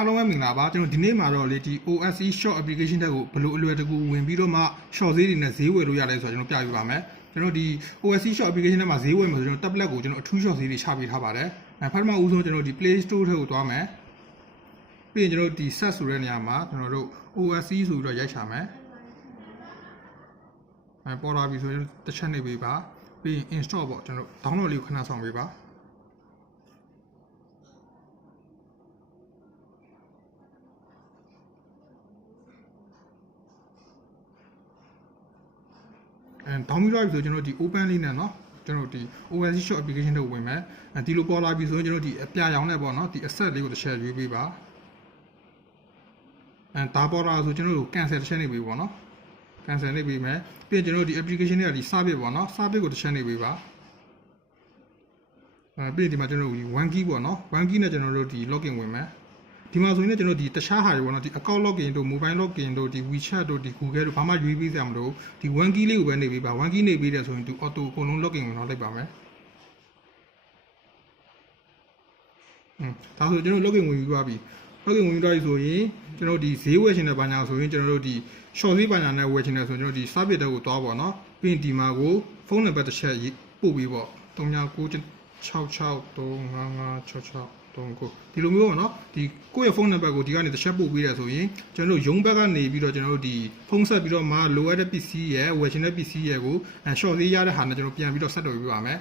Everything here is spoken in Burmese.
အားလုံးပဲမင်္ဂလာပါကျွန်တော်ဒီနေ့မှာတော့လေဒီ OSE short application တက်ကိုဘယ်လိုအလွယ်တကူဝင်ပြီးတော့မှ short ဈေးတွေနဲ့ဈေးဝယ်လို့ရတယ်ဆိုတော့ကျွန်တော်ပြပြပါမယ်ကျွန်တော်ဒီ OSE short application တက်မှာဈေးဝယ်မှာဆိုကျွန်တော် tablet ကိုကျွန်တော်အထူး short ဈေးတွေချပေးထားပါတယ်ပထမဦးဆုံးကျွန်တော်ဒီ Play Store ထဲကိုသွားမယ်ပြီးရင်ကျွန်တော်ဒီ search ဆိုတဲ့နေရာမှာကျွန်တော်တို့ OSE ဆိုပြီးတော့ရိုက်ချမယ်ပေါ်လာပြီဆိုရင်တစ်ချက်နေပေးပါပြီးရင် install ပေါ့ကျွန်တော် download လေးကိုခဏဆောင်ပေးပါတောင်းပြီးတော့ဆိုကျွန်တော်ဒီ open လေးနဲ့เนาะကျွန်တော်ဒီ OSE short application တွေကိုဝင်မယ်ဒီလိုပေါ်လာပြီဆိုရင်ကျွန်တော်ဒီအပြရောင်းနဲ့ပေါ့เนาะဒီ asset လေးကိုတစ်ချက်ရွေးပေးပါဒါပေါ်လာဆိုကျွန်တော်တို့ cancel တစ်ချက်နေပေးပေါ့เนาะ cancel နေပေးမယ်ပြီးရင်ကျွန်တော်ဒီ application တွေကဒီ service ပေါ့เนาะ service ကိုတစ်ချက်နေပေးပါပြီးရင်ဒီမှာကျွန်တော်တို့ 1 key ပေါ့เนาะ1 key နဲ့ကျွန်တော်တို့ဒီ login ဝင်မယ်ဒီမှာဆိုရင်ကျွန်တော်ဒီတခြားဟာတွေပေါ့နော်ဒီ account login တို့ mobile login တို့ဒီ WeChat တို့ဒီ Google တို့ဘာမှရွေးပေးစရာမလိုဒီ 1 key လေးကိုပဲနေပေးပါ1 key နေပေးတယ်ဆိုရင်သူ auto အကုန်လုံး login ဝင်တော့လိုက်ပါမယ်ဒါဆိုကျွန်တော် login ဝင်ပြီးသွားပြီ login ဝင်ပြီးသွားပြီဆိုရင်ကျွန်တော်ဒီဈေးဝယ်ချင်တဲ့ဘာညာဆိုရင်ကျွန်တော်တို့ဒီ short ဈေးဘာညာနဲ့ဝယ်ချင်တယ်ဆိုရင်ကျွန်တော်ဒီ service တက်ကိုသွားပါတော့ပြီးရင်ဒီမှာကိုဖုန်းနံပါတ်တစ်ချက်ပို့ပေးပေါ့3996635566ဒီလိုမျိုးပေါ့နော်ဒီကိုယ့်ရဲ့ဖုန်းနံပါတ်ကိုဒီကနေတစ်ချက်ပို့ပေးရဆိုရင်ကျွန်တော်တို့ရုံးဘက်ကနေပြီးတော့ကျွန်တော်တို့ဒီဖုန်းဆက်ပြီးတော့မှလိုအပ်တဲ့ပစ္စည်းရဲ့ဝယ်ချင်တဲ့ပစ္စည်းရဲ့ကိုshort ဈေးရတဲ့ဟာနဲ့ကျွန်တော်ပြန်ပြီးတော့ဆက်တော်ပေးပါမယ်